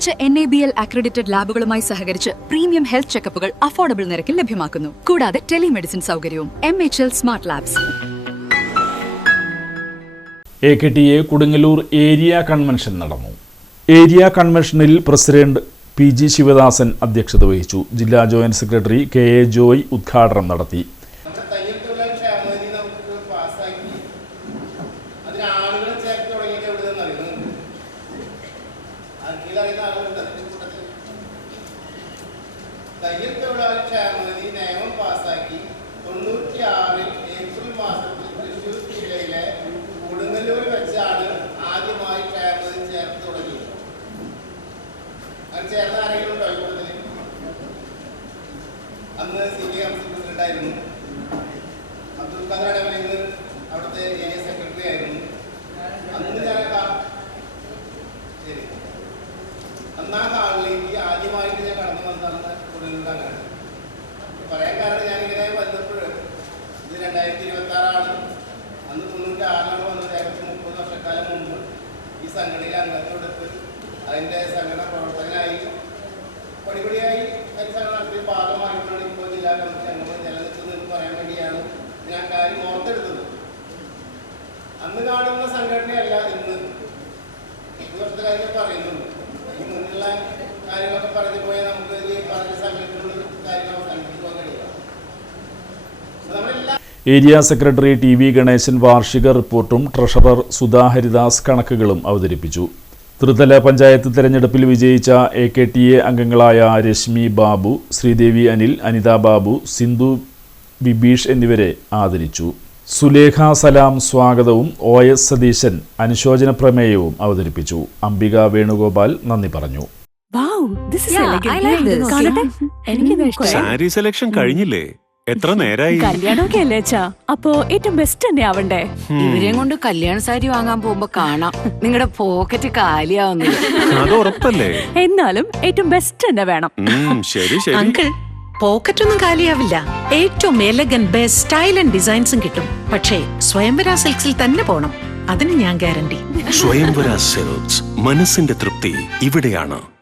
മികച്ച NABL accredited ലാബുകളുമായി സഹകരിച്ച് premium health ചെക്കപ്പുകൾ affordable നിരക്കിൽ ലഭ്യമാക്കുന്നു. കൂടാതെ ടെലിമെഡിസിൻ സൗകര്യവും. MHL smart labs. AKTA Kodungallur area convention നടന്നു. ഏരിയ കൺവെൻഷനിൽ പ്രസിഡന്റ് PG ശിവദാസൻ അധ്യക്ഷത വഹിച്ചു. ജില്ലാ ജോയിന്റ് സെക്രട്ടറി KA ജോയ് ഉദ്ഘാടനം നടത്തി. തയ്യൽ തൊഴിലാളി ക്ഷേമനിധി നിയമം പാസാക്കി 96 ഏപ്രിൽ മാസത്തിൽ തൃശ്ശൂർ ജില്ലയിലെ കൊടുങ്ങല്ലൂർ വെച്ചാണ് ആദ്യമായി ക്ഷേമനിധി ചേർത്ത് തുടങ്ങിയത്. അത് ചേർന്ന ആരെങ്കിലും ഉണ്ടോ കൂട്ടത്തിൽ? അന്ന് CK കൗൺസിൽ പ്രസിഡന്റായിരുന്നു. അബ്ദുൽ ഖാദർ അടവലിന്ന് അവിടുത്തെ ഏരിയ സെക്രട്ടറി ആയിരുന്നു. അന്ന് ഞാൻ ശരി അന്നാ ഹാളിലേക്ക് ആദ്യമായിട്ട് ഞാൻ കടന്നു വന്നതാണ് കൊടുങ്ങല്ലൂരാണ്. പറയാൻ കാരണം ഞാനിങ്ങനെ വന്നപ്പോൾ ഇത് 2026 അന്ന് 96 വന്നത്. ഏകദേശം 30 വർഷക്കാലം മുമ്പ് ഈ സംഘടനയിൽ അംഗത്വമെടുത്ത് അതിൻ്റെ സംഘടന പ്രവർത്തകനായി പടിപടിയായി അതിന് സംഘടനയുടെ ഭാഗമായിട്ടാണ് ഇപ്പോൾ ജില്ലാ കമ്മിറ്റി അംഗങ്ങൾ നിലനിൽക്കുന്നതെന്ന് പറയാൻ വേണ്ടിയാണ് ഞാൻ കാര്യം ഓർത്തെടുത്തത്. അന്ന് കാണുന്ന സംഘടനയല്ല ഇന്ന്. ഈ വർഷത്തെ കാര്യം പറയുന്നുണ്ട്. ഈ മുന്നിലുള്ള കാര്യങ്ങളൊക്കെ പറഞ്ഞു പോയാൽ നമുക്ക് ഈ പറഞ്ഞ സമയത്തിനുള്ള കാര്യങ്ങൾ അവസാനിപ്പിച്ചു പോകാൻ കഴിയില്ല. നമ്മളെല്ലാം ഏരിയ സെക്രട്ടറി TV ഗണേശൻ വാർഷിക റിപ്പോർട്ടും ട്രഷറർ സുധാ ഹരിദാസ് കണക്കുകളും അവതരിപ്പിച്ചു. ത്രിതല പഞ്ചായത്ത് തെരഞ്ഞെടുപ്പിൽ വിജയിച്ച AKTA അംഗങ്ങളായ രശ്മി ബാബു, ശ്രീദേവി അനിൽ, അനിത ബാബു, സിന്ധു ബിബീഷ് എന്നിവരെ ആദരിച്ചു. സുലേഖ സലാം സ്വാഗതവും OS സതീശൻ അനുശോചന പ്രമേയവും അവതരിപ്പിച്ചു. അംബിക വേണുഗോപാൽ നന്ദി പറഞ്ഞു. സാരി സെലക്ഷൻ കഴിഞ്ഞില്ലേ? എത്ര നേരായി? കല്യാണമൊക്കെ അല്ലേ അച്ഛാ, അപ്പോ ഏറ്റവും ബെസ്റ്റ് തന്നെ ആവണ്ടേ? ഇവരെയും കൊണ്ട് കല്യാണ സാരി വാങ്ങാൻ പോകുമ്പോ കാണാം നിങ്ങളുടെ പോക്കറ്റ് കാലിയാവുന്നില്ല. അത് ഉറപ്പല്ലേ? എന്നാലും ഏറ്റവും ബെസ്റ്റ് തന്നെ വേണം. ശരി ശരി അങ്കിൾ, പോക്കറ്റ് ഒന്നും കാലിയാവില്ല. ഏറ്റവും എലഗൻ ബെസ്റ്റ് സ്റ്റൈൽ ആൻഡ് ഡിസൈൻസും കിട്ടും. പക്ഷേ സ്വയംവര സിൽക്സിൽ തന്നെ പോണം. അതിന് ഞാൻ ഗ്യാരണ്ടി. സ്വയംവര സിൽക്സ്, മനസ്സിന്റെ തൃപ്തി ഇവിടെയാണ്.